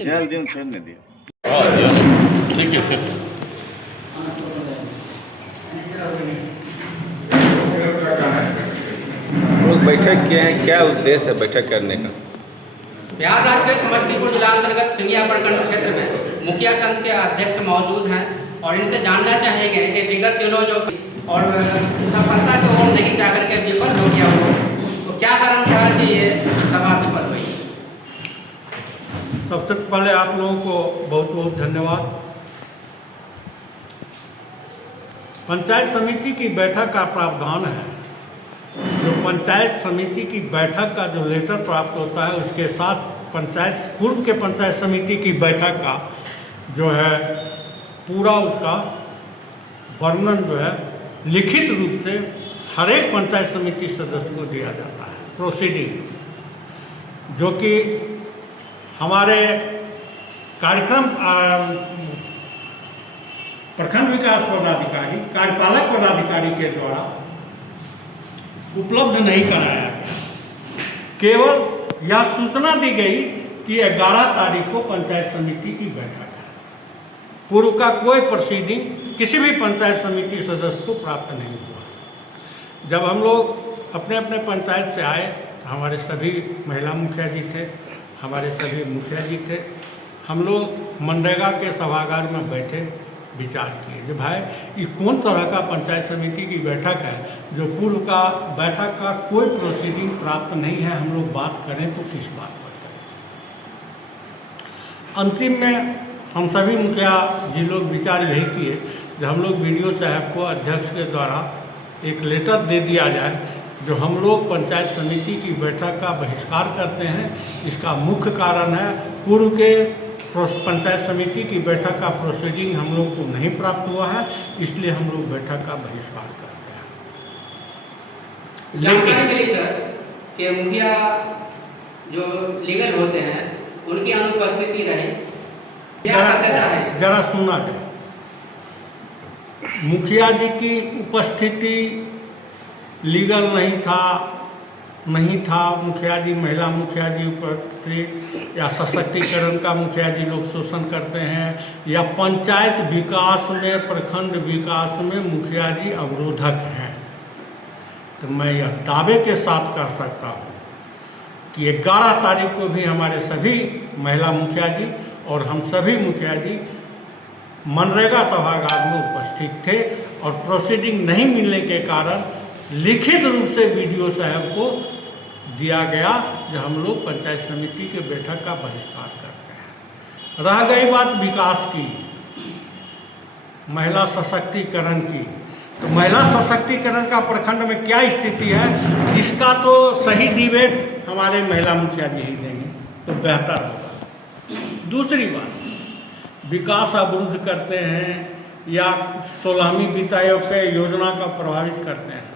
जल्दी छोड़ने दिया। ठीक है सर। लोग बैठक किए हैं, क्या उद्देश्य है बैठक करने का? बिहार राज्य के समस्तीपुर जिला अंतर्गत सिंगिया प्रखंड क्षेत्र में मुखिया संघ के अध्यक्ष मौजूद हैं और इनसे जानना चाहेंगे कि विगत दिनों जो और सफलता की ओर नहीं जाकर के विफल हो गया हो, तो क्या कारण था कि ये सभा विफल हुई? सबसे पहले आप लोगों को बहुत बहुत धन्यवाद। पंचायत समिति की बैठक का प्रावधान है, जो पंचायत समिति की बैठक का जो लेटर प्राप्त होता है उसके साथ पूर्व के पंचायत समिति की बैठक का जो है पूरा उसका वर्णन जो है लिखित रूप से हर एक पंचायत समिति सदस्य को दिया जाता है। प्रोसीडिंग जो कि हमारे कार्यक्रम प्रखंड विकास पदाधिकारी, कार्यपालक पदाधिकारी के द्वारा उपलब्ध नहीं कराया गया। केवल यह सूचना दी गई कि 11 तारीख को पंचायत समिति की बैठक है। पूर्व का कोई प्रोसीडिंग किसी भी पंचायत समिति सदस्य को प्राप्त नहीं हुआ। जब हम लोग अपने अपने पंचायत से आए, हमारे सभी महिला मुखिया जी थे, हमारे सभी मुखिया जी थे। हम लोग मनरेगा के सभागार में बैठे, विचार किए कि भाई ये कौन तरह का पंचायत समिति की बैठक है जो पूर्व का बैठक का कोई प्रोसीडिंग प्राप्त नहीं है। हम लोग बात करें तो किस बात पर करें। अंतिम में हम सभी मुखिया जी लोग विचार यही किए कि हम लोग वीडियो साहब को अध्यक्ष के द्वारा एक लेटर दे दिया जाए जो हम लोग पंचायत समिति की बैठक का बहिष्कार करते हैं। इसका मुख्य कारण है पूर्व के पंचायत समिति की बैठक का प्रोसीडिंग हम लोग को नहीं प्राप्त हुआ है, इसलिए हम लोग बैठक का बहिष्कार करते हैं। जानकारी मिली सर कि मुखिया जो लीगल होते हैं उनकी अनुपस्थिति रही, क्या सत्यता है? जरा सुना जाए। मुखिया जी की उपस्थिति लीगल नहीं था। मुखिया जी, महिला मुखिया जी उपस्थित या सशक्तिकरण का मुखिया जी लोग शोषण करते हैं या पंचायत विकास में, प्रखंड विकास में मुखिया जी अवरोधक हैं, तो मैं यह दावे के साथ कह सकता हूँ कि 11 तारीख को भी हमारे सभी महिला मुखिया जी और हम सभी मुखिया जी मनरेगा सभागार में उपस्थित थे और प्रोसीडिंग नहीं मिलने के कारण लिखित रूप से वीडियो साहब को दिया गया जो हम लोग पंचायत समिति के बैठक का बहिष्कार करते हैं। रह गई बात विकास की, महिला सशक्तिकरण की, तो महिला सशक्तिकरण का प्रखंड में क्या स्थिति है, इसका तो सही डिबेट हमारे महिला मुखिया जी ही देंगे तो बेहतर होगा। दूसरी बात, विकास अवरुद्ध करते हैं या 16वीं वित्त आयोग के योजना का प्रभावित करते हैं,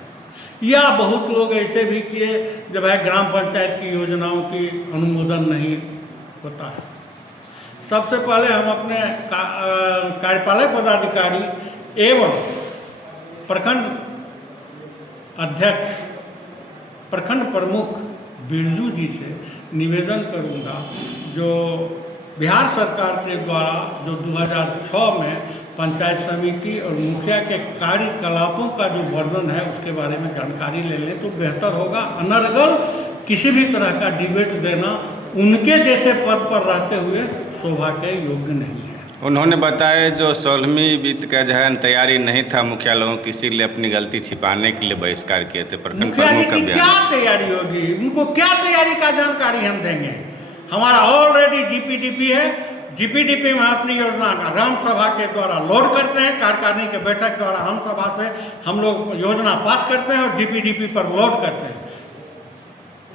या बहुत लोग ऐसे भी किए जब है ग्राम पंचायत की योजनाओं की अनुमोदन नहीं होता है। सबसे पहले हम अपने कार्यपालक पदाधिकारी एवं प्रखंड अध्यक्ष, प्रखंड प्रमुख बिरजू जी से निवेदन करूंगा, जो बिहार सरकार के द्वारा जो 2006 में पंचायत समिति और मुखिया के कार्यकलापों का जो वर्णन है उसके बारे में जानकारी ले लें तो बेहतर होगा। अनर्गल किसी भी तरह का डिबेट देना उनके जैसे पद पर रहते हुए शोभा के योग्य नहीं है। उन्होंने बताया जो 16वीं वित्त का जो है तैयारी नहीं था मुखिया लोगों की, इसीलिए अपनी गलती छिपाने के लिए बहिष्कार किए थे। प्रखंड प्रमुख का क्या तैयारी होगी, उनको क्या तैयारी का जानकारी हम देंगे? हमारा ऑलरेडी जीपीडीपी है, जीपीडीपी में अपनी योजना का ग्राम सभा के द्वारा लोड करते हैं, कार्यकारिणी के बैठक द्वारा हम सभा से हम लोग योजना पास करते हैं और जीपीडीपी पर लोड करते हैं,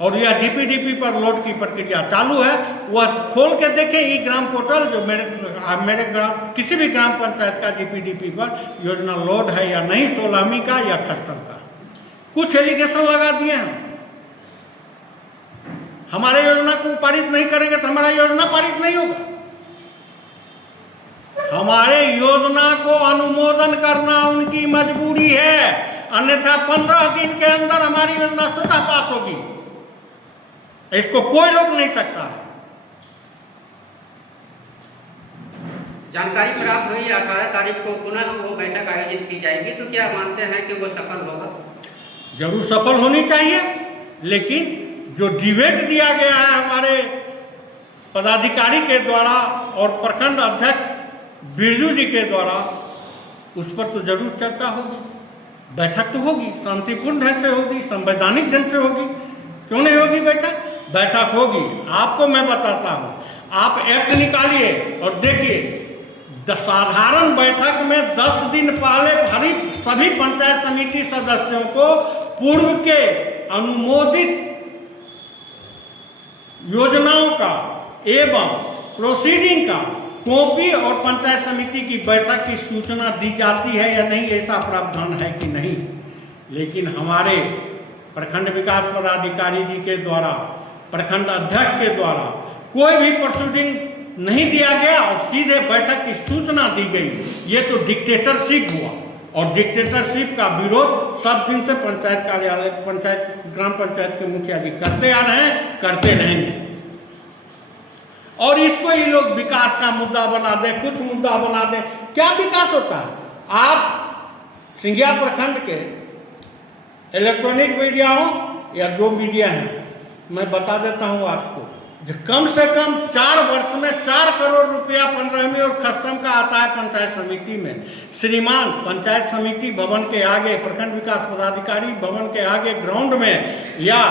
और यह जीपीडीपी पर लोड की प्रक्रिया चालू है। वह खोल के देखें ई ग्राम पोर्टल, जो मेरे ग्राम किसी भी ग्राम पंचायत का जीपीडीपी पर योजना लोड है या नहीं, 16वीं का या खस्तर का। कुछ एलिगेशन लगा दिए हैं, हमारे योजना को पारित नहीं करेंगे तो हमारा योजना पारित नहीं होगा। हमारे योजना को अनुमोदन करना उनकी मजबूरी है, अन्यथा 15 दिन के अंदर हमारी योजना स्वतः पास होगी, इसको कोई रोक नहीं सकता है। जानकारी प्राप्त हुई 18 तारीख को पुनः वो बैठक आयोजित की जाएगी, तो क्या मानते हैं कि वो सफल होगा? जरूर सफल होनी चाहिए, लेकिन जो डिबेट दिया गया है हमारे पदाधिकारी के द्वारा और प्रखंड अध्यक्ष बिरजू जी के द्वारा, उस पर तो जरूर चर्चा होगी, बैठक तो होगी, शांतिपूर्ण ढंग से होगी, संवैधानिक ढंग से होगी। क्यों नहीं होगी बैठक? बैठक होगी। आपको मैं बताता हूँ, आप एक्ट निकालिए और देखिए, साधारण बैठक में 10 दिन पहले सभी पंचायत समिति सदस्यों को पूर्व के अनुमोदित योजनाओं का एवं प्रोसीडिंग का कॉपी और पंचायत समिति की बैठक की सूचना दी जाती है या नहीं, ऐसा प्रावधान है कि नहीं। लेकिन हमारे प्रखंड विकास पदाधिकारी जी के द्वारा, प्रखंड अध्यक्ष के द्वारा कोई भी प्रोसीडिंग नहीं दिया गया और सीधे बैठक की सूचना दी गई। ये तो डिक्टेटरशिप हुआ, और डिक्टेटरशिप का विरोध सब दिन से पंचायत कार्यालय, पंचायत, ग्राम पंचायत के मुखिया जी करते आ रहे हैं, करते रहेंगे। और इसको ये लोग विकास का मुद्दा बना दे, कुछ मुद्दा बना दे। क्या विकास होता है? आप सिंघिया प्रखंड के इलेक्ट्रॉनिक मीडिया हो या जो मीडिया है, मैं बता देता हूँ आपको, जो कम से कम 4 वर्ष में 4 करोड़ रुपया 15वीं और खस्तम का आता है पंचायत समिति में। श्रीमान पंचायत समिति भवन के आगे, प्रखंड विकास पदाधिकारी भवन के आगे ग्राउंड में, या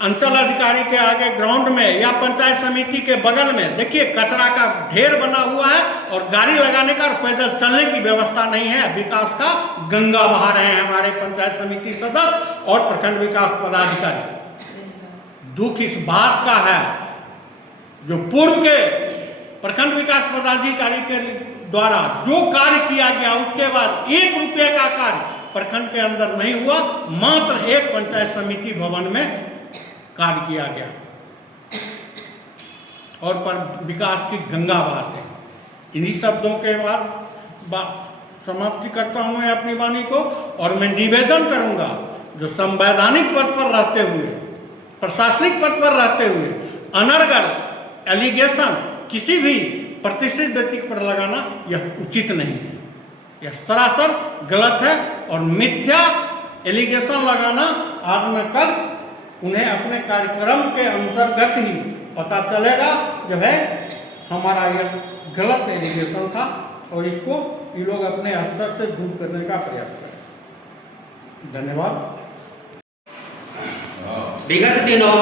अंचल अधिकारी के आगे ग्राउंड में, या पंचायत समिति के बगल में, देखिए कचरा का ढेर बना हुआ है और गाड़ी लगाने का और पैदल चलने की व्यवस्था नहीं है। विकास का गंगा बहा रहे हैं हमारे पंचायत समिति सदस्य और प्रखंड विकास पदाधिकारी। दुख इस बात का है, जो पूर्व के प्रखंड विकास पदाधिकारी के द्वारा जो कार्य किया गया, उसके बाद 1 रुपये का कार्य प्रखंड के अंदर नहीं हुआ, मात्र एक पंचायत समिति भवन में कार्य किया गया और पर विकास की गंगा बहाते हैं। इन्हीं शब्दों के बाद समाप्ति करता हूं मैं अपनी वाणी को, और मैं निवेदन करूंगा, जो संवैधानिक पद पर रहते हुए, प्रशासनिक पद पर रहते हुए अनर्गल एलिगेशन किसी भी प्रतिष्ठित व्यक्ति पर लगाना यह उचित नहीं है। यह सरासर गलत है और मिथ्या एलिगेशन लगाना आज न कल उन्हें अपने कार्यक्रम के अंतर्गत ही पता चलेगा, जो है हमारा यह गलत एलिगेशन था और इसको ये लोग अपने स्तर से दूर करने का प्रयास करें। धन्यवाद। विगत दिनों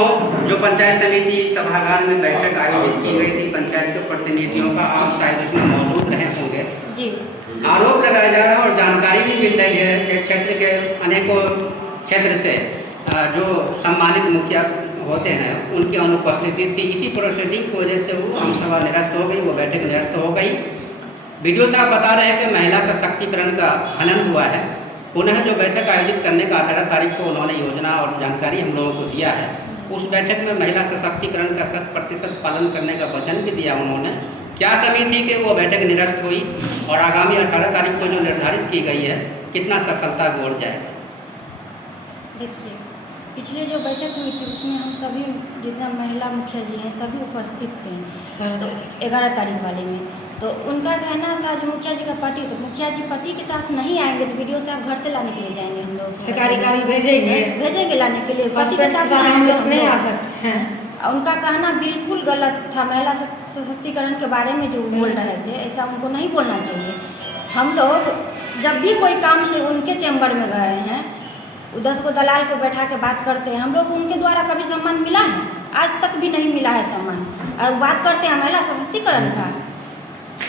जो पंचायत समिति सभागार में बैठक आयोजित की गई थी पंचायत के प्रतिनिधियों का, आप शायद उसमें मौजूद रहे होंगे जी। आरोप लगाया जा रहा है और जानकारी भी मिल रही है कि क्षेत्र के अनेकों क्षेत्र से जो सम्मानित मुखिया होते हैं उनकी अनुपस्थिति थी। इसी प्रोसीडिंग की वजह से वो आम सभा निरस्त हो गई, वो बैठक निरस्त हो गई। वीडियो साहब बता रहे हैं कि महिला सशक्तिकरण का हनन हुआ है। पुनः जो बैठक आयोजित करने का 18 तारीख को उन्होंने योजना और जानकारी हम लोगों को दिया है, उस बैठक में महिला सशक्तिकरण का 100% पालन करने का वचन भी दिया उन्होंने। क्या कमी थी कि वो बैठक निरस्त हुई और आगामी 18 तारीख को जो निर्धारित की गई है, कितना सफलता की ओर जाएगा? देखिए, पिछले जो बैठक हुई थी उसमें हम सभी जितना महिला मुखिया जी हैं सभी उपस्थित थे, 11 तारीख वाले में। तो उनका कहना था जो मुखिया जी का पति, तो मुखिया जी पति के साथ नहीं आएंगे तो वीडियो से आप घर से लाने के लिए जाएंगे, हम लोग कार्यकारी भेजेंगे लाने के लिए, पति के साथ हम लोग नहीं आ सकते हैं। उनका कहना बिल्कुल गलत था। महिला सशक्तिकरण के बारे में जो बोल रहे थे, ऐसा उनको नहीं बोलना चाहिए। हम लोग जब भी कोई काम से उनके चैम्बर में गए हैं, 10 को दलाल को बैठा के बात करते हैं, हम लोग को उनके द्वारा कभी सम्मान मिला है? आज तक भी नहीं मिला है सम्मान। और बात करते हैं महिला सशक्तिकरण का,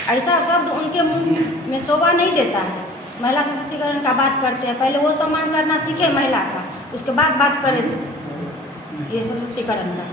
ऐसा शब्द उनके मुंह में शोभा नहीं देता है। महिला सशक्तिकरण का बात करते हैं, पहले वो सम्मान करना सीखे महिला का, उसके बाद बात करें ये सशक्तिकरण का।